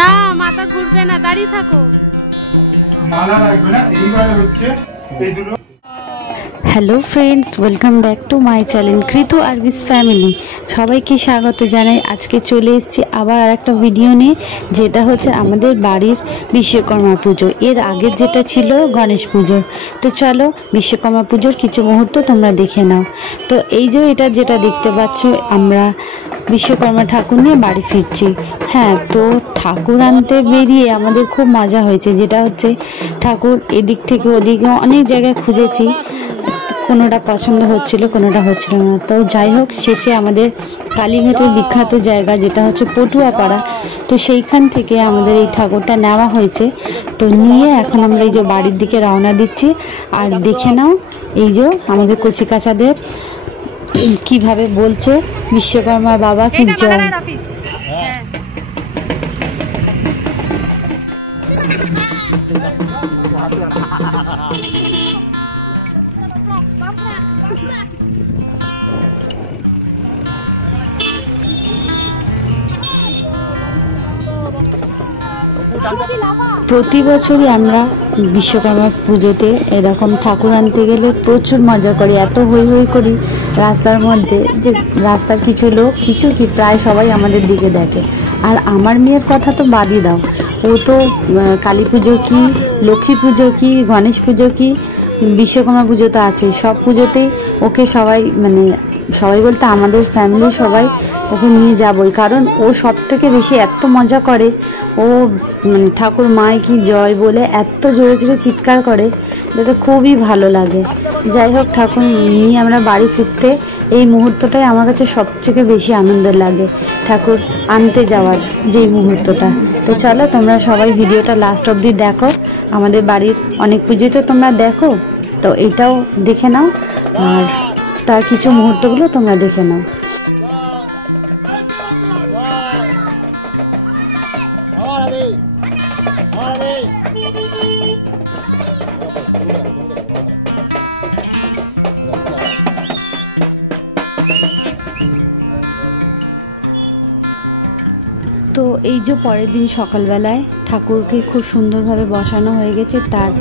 না মাথা ঘুরবে না, দাঁড়িয়ে থাকো। মালা লাগবে না, এইবারে হচ্ছে এই দুটো। Hello friends, welcome back to my channel Kritu আরবিস ফ্যামিলি। সবাইকে স্বাগত জানাই। আজকে চলে এসেছি আবার আরেকটা ভিডিও নিয়ে, যেটা হচ্ছে আমাদের বাড়ির বিশ্বকর্মা পুজো। এর আগের যেটা ছিল গণেশ পুজো। তো চলো বিশ্বকর্মা পুজোর কিছু মুহূর্ত তোমরা দেখে নাও। তো এই যে এটা যেটা দেখতে পাচ্ছ, আমরা বিশ্বকর্মা ঠাকুর নিয়ে বাড়ি ফিরছি। হ্যাঁ, তো ঠাকুর আনতে বেরিয়ে আমাদের খুব মজা হয়েছে। যেটা হচ্ছে ঠাকুর এদিক থেকে ওদিকে অনেক জায়গায় খুঁজেছি, কোনোটা পছন্দ হচ্ছিল, কোনোটা হচ্ছিল না। তো যাই হোক, শেষে আমাদের কালীঘাটের বিখ্যাত জায়গা যেটা হচ্ছে পটুয়াপাড়া, তো সেইখান থেকে আমাদের এই ঠাকুরটা নেওয়া হয়েছে। তো নিয়ে এখন আমরা এই যে বাড়ির দিকে রওনা দিচ্ছি। আর দেখে নাও এই যে আমাদের কচিকাচাদের কিভাবে বলছে বিশ্বকর্মা বাবা কি জয়। প্রতি বছরই আমরা বিশ্বকর্মা পুজোতে এরকম ঠাকুর আনতে গেলে প্রচুর মজা করি, এত হই হই করি রাস্তার মধ্যে, যে রাস্তার কিছু লোক কিছু কি প্রায় সবাই আমাদের দিকে দেখে। আর আমার মেয়ের কথা তো বাদই দাও, ও তো কালী পুজো কি, লক্ষ্মী পুজো কি, গণেশ পুজো কি, বিশ্বকর্মা পুজো তো আছে, সব পুজোতেই ওকে সবাই সবাই বলতে আমাদের ফ্যামিলি সবাই ওকে নিয়ে যাবই। কারণ ও সব থেকে বেশি এত মজা করে, ও ঠাকুর মায় কি জয় বলে এত জোরে জোরে চিৎকার করে, যাতে খুবই ভালো লাগে। যাই হোক, ঠাকুর নিয়ে আমরা বাড়ি ফিরতে এই মুহূর্তটাই আমার কাছে সবথেকে বেশি আনন্দের লাগে, ঠাকুর আনতে যাওয়ার যেই মুহূর্তটা। তো চলো তোমরা সবাই ভিডিওটা লাস্ট অবধি দেখো। আমাদের বাড়ির অনেক পুজোই তো তোমরা দেখো, তো এটাও দেখে নাও আর তার কিছু মুহূর্তগুলো তোমরা দেখে নাও। তো এই যে পরের দিন সকালবেলায় ঠাকুরকে খুব সুন্দরভাবে বসানো হয়ে গেছে, তার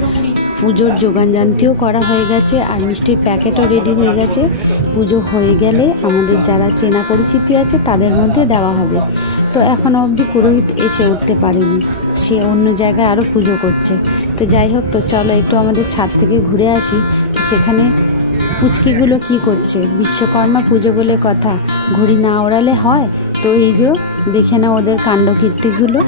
পুজোর যোগানজান্তিও করা হয়ে গেছে, আর মিষ্টির প্যাকেটও রেডি হয়ে গেছে। পুজো হয়ে গেলে আমাদের যারা চেনা পরিচিতি আছে তাদের মধ্যে দেওয়া হবে। তো এখনও অবধি পুরোহিত এসে উঠতে পারেনি, সে অন্য জায়গায় আরও পুজো করছে। তো যাই হোক, তো চলো একটু আমাদের ছাদ থেকে ঘুরে আসি। তো সেখানে পুচকিগুলো কি করছে, বিশ্বকর্মা পুজো বলে কথা, ঘড়ি না ওড়ালে হয়। তো এই যে দেখে না ওদের কাণ্ডকীর্তিগুলো।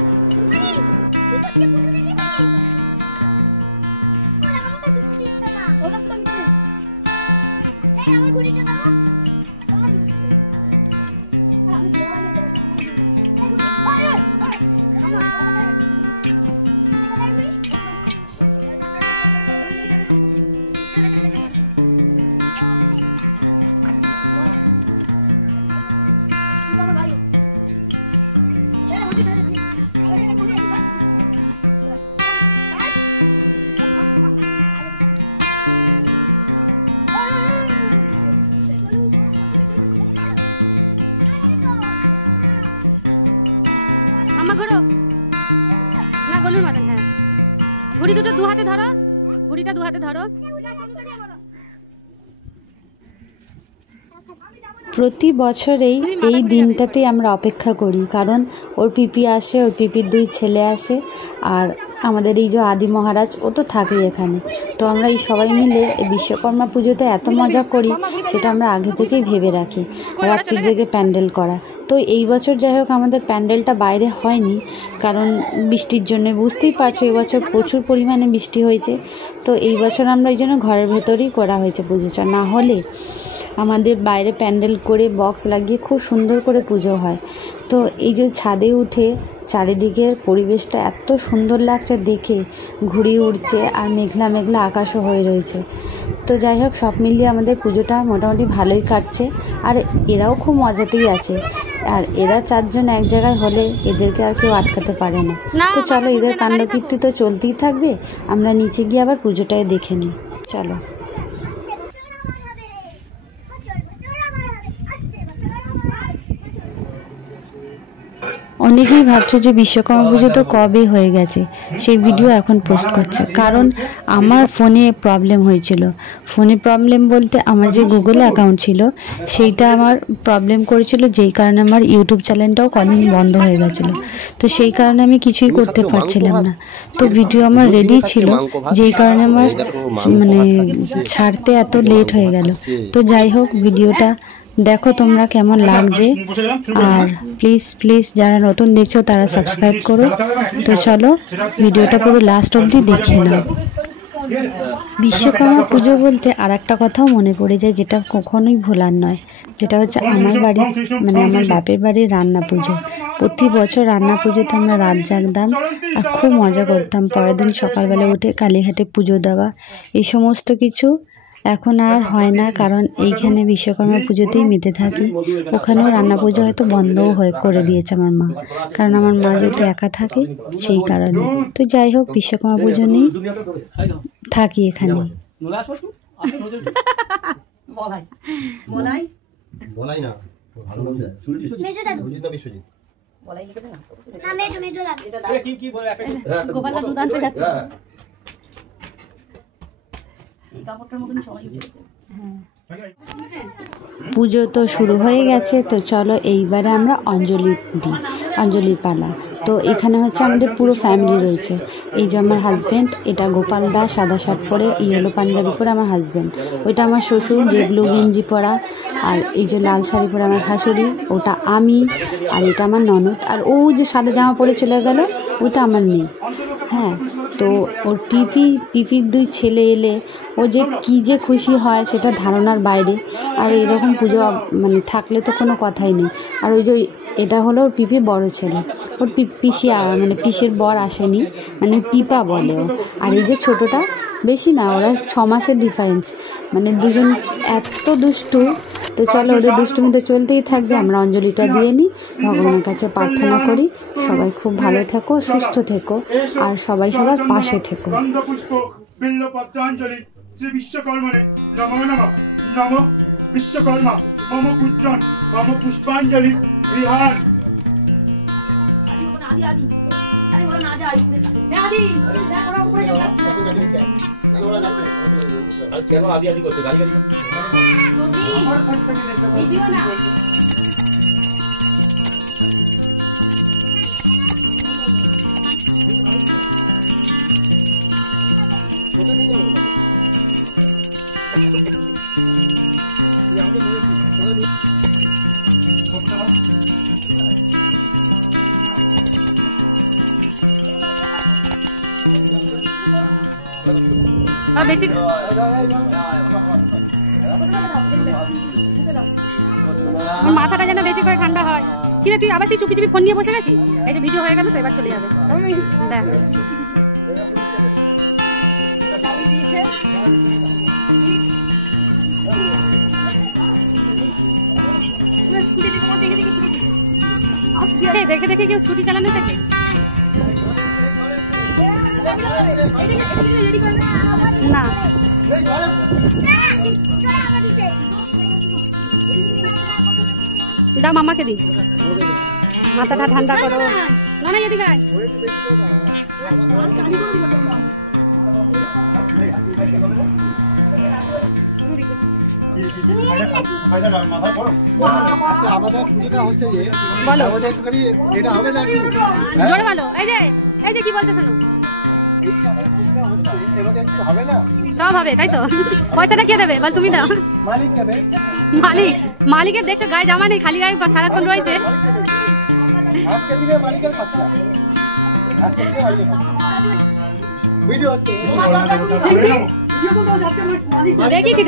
মামা ঘোরো না, গলুর মতন। হ্যাঁ, ঘুড়ি দুটো দু হাতে ধরো, ঘুড়িটা দু হাতে ধরো। প্রতি বছরেই এই দিনটাতে আমরা অপেক্ষা করি, কারণ ওর পিপি আসে, ওর পিপির দুই ছেলে আসে, আর আমাদের এই যে আদি মহারাজ ও তো থাকেই এখানে। তো আমরা এই সবাই মিলে এই বিশ্বকর্মা পুজোতে এত মজা করি, সেটা আমরা আগে থেকেই ভেবে রাখি, রাত্রি জেগে প্যান্ডেল করা। তো এই বছর যাই হোক আমাদের প্যান্ডেলটা বাইরে হয়নি, কারণ বৃষ্টির জন্য, বুঝতেই পারছো এবছর প্রচুর পরিমাণে বৃষ্টি হয়েছে। তো এই বছর আমরা ওই জন্য ঘরের ভেতরেই করা হয়েছে পুজোটা। না হলে আমাদের বাইরে প্যান্ডেল করে বক্স লাগিয়ে খুব সুন্দর করে পুজো হয়। তো এই যে ছাদে উঠে চারিদিকের পরিবেশটা এত সুন্দর লাগছে দেখে, ঘুড়ি উড়ছে আর মেঘলা মেঘলা আকাশও হয়ে রয়েছে। তো যাই হোক, সব মিলিয়ে আমাদের পুজোটা মোটামুটি ভালোই কাটছে, আর এরাও খুব মজাতেই আছে। আর এরা চারজন এক জায়গায় হলে এদেরকে আর কেউ আটকাতে পারে না। তো চলো, এদের কাণ্ডকীর্তি তো চলতেই থাকবে, আমরা নিচে গিয়ে আবার পুজোটাই দেখে নিই। চলো। অনেকেই ভাবছো যে বিশ্বকর্মা পুজো তো কবে হয়ে গেছে, সেই ভিডিও এখন পোস্ট করছে। কারণ আমার ফোনে প্রবলেম হয়েছিল। ফোনে প্রবলেম বলতে আমার যে গুগল অ্যাকাউন্ট ছিল সেইটা আমার প্রবলেম করেছিল, যেই কারণে আমার ইউটিউব চ্যানেলটাও কদিন বন্ধ হয়ে গেছিলো। তো সেই কারণে আমি কিছুই করতে পারছিলাম না। তো ভিডিও আমার রেডি ছিল, যেই কারণে আমার মানে ছাড়তে এত লেট হয়ে গেল। তো যাই হোক, ভিডিওটা দেখো তোমরা কেমন লাগছে। আর প্লিজ যারা নতুন দেখছো তারা সাবস্ক্রাইব করো। তো চলো ভিডিওটা পুরো লাস্ট অবধি দেখে নাও। বিশ্বকর্মা পুজো বলতে আর একটা কথাও মনে পড়ে যায়, যেটা কখনোই ভোলার নয়। যেটা হচ্ছে আমার বাড়ি, মানে আমার বাপের বাড়ির রান্না পুজো। প্রতি বছর রান্না পুজোতে আমরা রাত জাগতাম আর খুব মজা করতাম। পরের দিন সকালবেলা উঠে কালীঘাটে পুজো দেওয়া, এই সমস্ত কিছু এখন আর হয় না, কারণ এইখানে বিশ্বকর্মা পুজোতেই মেতে থাকি। ওখানেও রান্না পুজো হয়তো বন্ধও করে দিয়েছে আমার মা, কারণ আমার মা যেহেতু একা থাকে সেই কারণে। তো যাই হোক, বিশ্বকর্মা পুজো নিয়েই থাকি এখানে। পুজো তো শুরু হয়ে গেছে, তো চলো এইবারে আমরা অঞ্জলি দিই, অঞ্জলির পালা। তো এখানে হচ্ছে আমাদের পুরো ফ্যামিলি রয়েছে। এই যে আমার হাজব্যান্ড, এটা গোপাল দা সাদা শার্ট পরে ইয়েলো পাঞ্জাবি পরে আমার হাজব্যান্ড, ওইটা আমার শ্বশুর যে ব্লু গেঞ্জি পরা, আর এই যে লাল শাড়ি পরে আমার শাশুড়ি, ওটা আমি, আর এটা আমার ননদ, আর ও যে সাদা জামা পরে চলে গেল ওটা আমার মেয়ে। হ্যাঁ, তো ওর পিপির 2 ছেলে এলে ও যে কী যে খুশি হয় সেটা ধারণার বাইরে। আর এরকম পুজো মানে থাকলে তো কোনো কথাই নেই। আর ওই যে এটা হলো ওর পিপির বড় ছেলে, ওর পিসি মানে পিসের বর আসেনি, মানে পিপা বলে ও। আর এই যে ছোটোটা, বেশি না, ওরা 6 মাসের ডিফারেন্স, মানে দুজন এত দুষ্টু। তো চলো, ওদের দুষ্টুমি তো চলতেই থাকবে। আমরা অঞ্জলিটা দিয়ে নিই, ভগবানের কাছে প্রার্থনা করি সবাই খুব ভালো থেকো, সুস্থ থেকো, আর সবাই সবার পাশে থেকো। শ্রী বিশ্বকর্মণে নমো নমঃ। নমো বিশ্বকর্মা মম পূজ্যং মম পুষ্পাঞ্জলি গৃহাণ। কেন আদি আদি করছে? গাড়ি গাড়ি বেশি মাথাটা যেন বেশি করে ঠান্ডা হয়। কিরে তুই আবার সেই চুপি চুপি ফোন নিয়ে বসে গেছিস? এই যে ভিডিও হয়ে গেল তো, এবার চলে যাবে। দেখ দেখে দেখে কেউ স্কুটি চালানো থাকে না। দাও মামাকে দি, মাথাটা ঠান্ডা করো। না না এদিকে আয়। আচ্ছা, আমাদের ছুটিটা হচ্ছে যে বলো, আমাদের একটুখানি এটা হবে না একটু জোরে বলো। এই যে কি বলছো শোনো। হবে না, সব হবে তাই তো? পয়সাটা কে দেবে বল? তুমি দাও। মালিক দেবে। মালিকের দেখছো গায়ে জামা নেই, খালি গায়ে সারাক্ষণ রয়েছে। আজকে দিনে মালিকের খরচা, আজকে দিনে মালিকের খরচা। ভিডিও হচ্ছে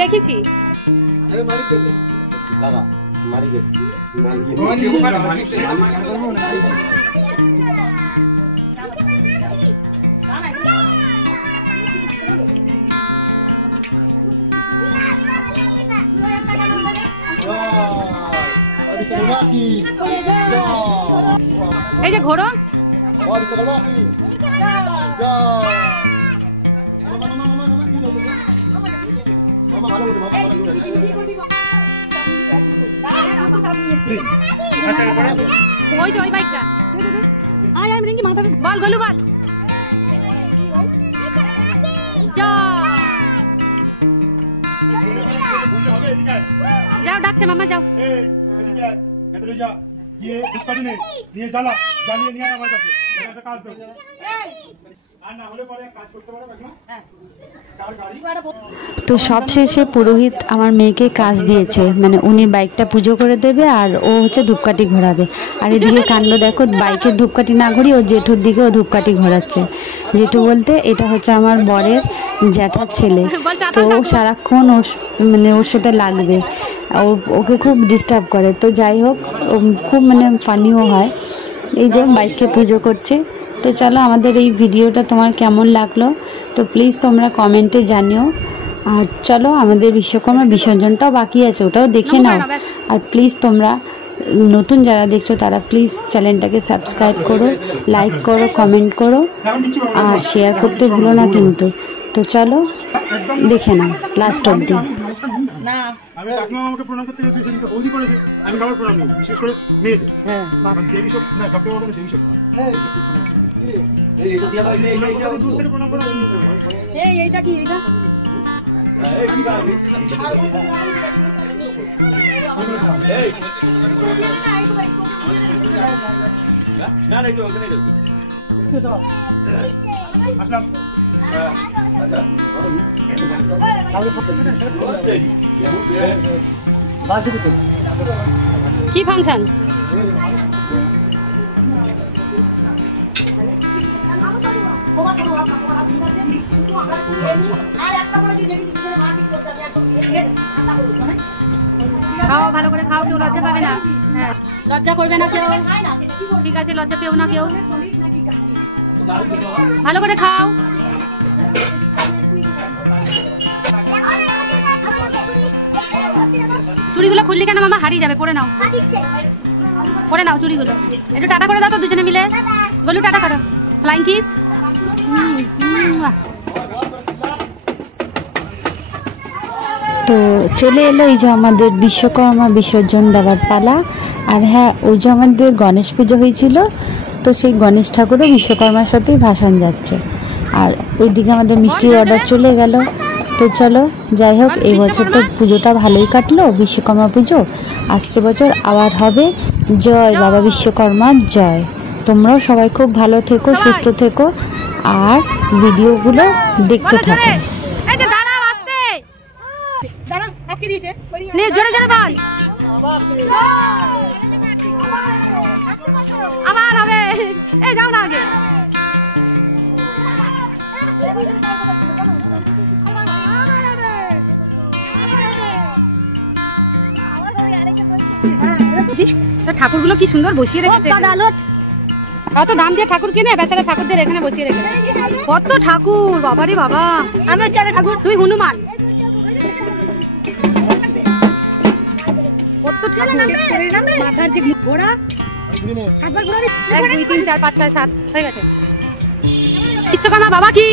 দেখেছি। আরে মালিক দেবে, দাদা মালিক দেবে, এই যে ঘোড়ো ওই বাইকটা আয় আয় রিঙ্কি মাথা বল গলু বল যাও ডাকছে মামা যাও ভেতরে যা গিয়ে ধূপকাঠি নিয়ে জ্বালা জ্বালিয়ে নিয়ে আমার কাছে একটা কাজ দেবো আর না হলে পরে কাজ করতে পারো এখন তো সব শেষে পুরোহিত আমার মেয়েকে কাজ দিয়েছে, মানে উনি বাইকটা পুজো করে দেবে আর ও হচ্ছে ধূপকাঠি ঘোরাবে। আর এদিকে কাণ্ড দেখো, বাইকের ধূপকাঠি না ঘুরিয়ে ও জেঠুর দিকে ও ধূপকাঠি ঘোরাচ্ছে। জেঠু বলতে এটা হচ্ছে আমার বরের জ্যাঠার ছেলে, তো ও সারাক্ষণ ওর সাথে লাগবে, ওকে খুব ডিস্টার্ব করে। তো যাই হোক, খুব ফানিও হয়। এই যে বাইককে পুজো করছে। তো চলো, আমাদের এই ভিডিওটা তোমার কেমন লাগলো তো প্লিজ তোমরা কমেন্টে জানিও। আর চলো, আমাদের বিশ্বকর্মা বিসর্জনটাও বাকি আছে, ওটাও দেখে নাও। আর প্লিজ তোমরা নতুন যারা দেখছো তারা প্লিজ চ্যানেলটাকে সাবস্ক্রাইব করো, লাইক করো, কমেন্ট করো আর শেয়ার করতে ভুলো না কিন্তু। তো চলো দেখে নাও লাস্ট অবধি। আমি আপনার আমাকে প্রণাম করতে গেছি, সেদিকে বৌদি করেছে, আমি কারোর প্রণাম নিই, বিশেষ করে মেয়েদের। হ্যাঁ, দেবী সব না, সবথেকে বড় কথা দেবী সব। দূর থেকে প্রণাম করা। এইটা কি এইটা? না না, একটু ওখানে যাও। আসলাম। কি ফাংশন? খাও, ভালো করে খাও, কেউ লজ্জা পাবে না। হ্যাঁ, লজ্জা করবে না কেউ, ঠিক আছে? লজ্জা পেও না কেউ, ভালো করে খাও। চুড়িগুলো খুললি কেন মামা? হারিয়ে যাবে, পরে নাও, পরে নাও চুড়িগুলো। একটু টাটা করে দাও তো দুজনে মিলে। গলু টাটা করো, ফ্লাইং কিস। তো চলে এলো এই যে আমাদের বিশ্বকর্মা বিসর্জন দেওয়ার পালা। আর হ্যাঁ, ওই যে আমাদের গণেশ পুজো হয়েছিল, তো সেই গণেশ ঠাকুরও বিশ্বকর্মার সাথেই ভাসান যাচ্ছে। আর ওইদিকে আমাদের মিষ্টির অর্ডার চলে গেল। তো চলো, যাই হোক, এই বছর তো পুজোটা ভালোই কাটলো, বিশ্বকর্মা পুজো। আসছে বছর আবার হবে। জয় বাবা বিশ্বকর্মা জয়। তোমরাও সবাই খুব ভালো থেকো, সুস্থ থেকো আর ভিডিওগুলো দেখতে থাকো। জোরে জোরে বল, আবার হবে। এই যাও না আগে। ঠাকুরগুলো কি সুন্দর বসিয়ে রেখেছে। কত দাম দিয়ে ঠাকুর কিনে বেচারা ঠাকুরদের এখানে বসিয়ে রেখেছে। কত ঠাকুর, বাবারে বাবা। আমার চারা ঠাকুর, তুই হনুমান। কত ঠাকুর, মাথার যে ঘোড়া, 1 2 3 4 5 6 7 হয়ে গেছে। বিশ্বকর্মা বাবা কি,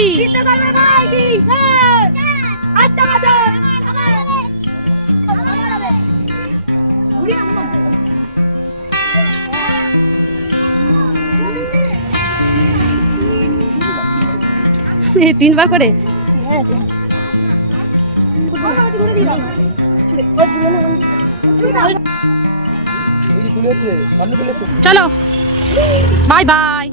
তিনবার করে। চলো, বাই বাই।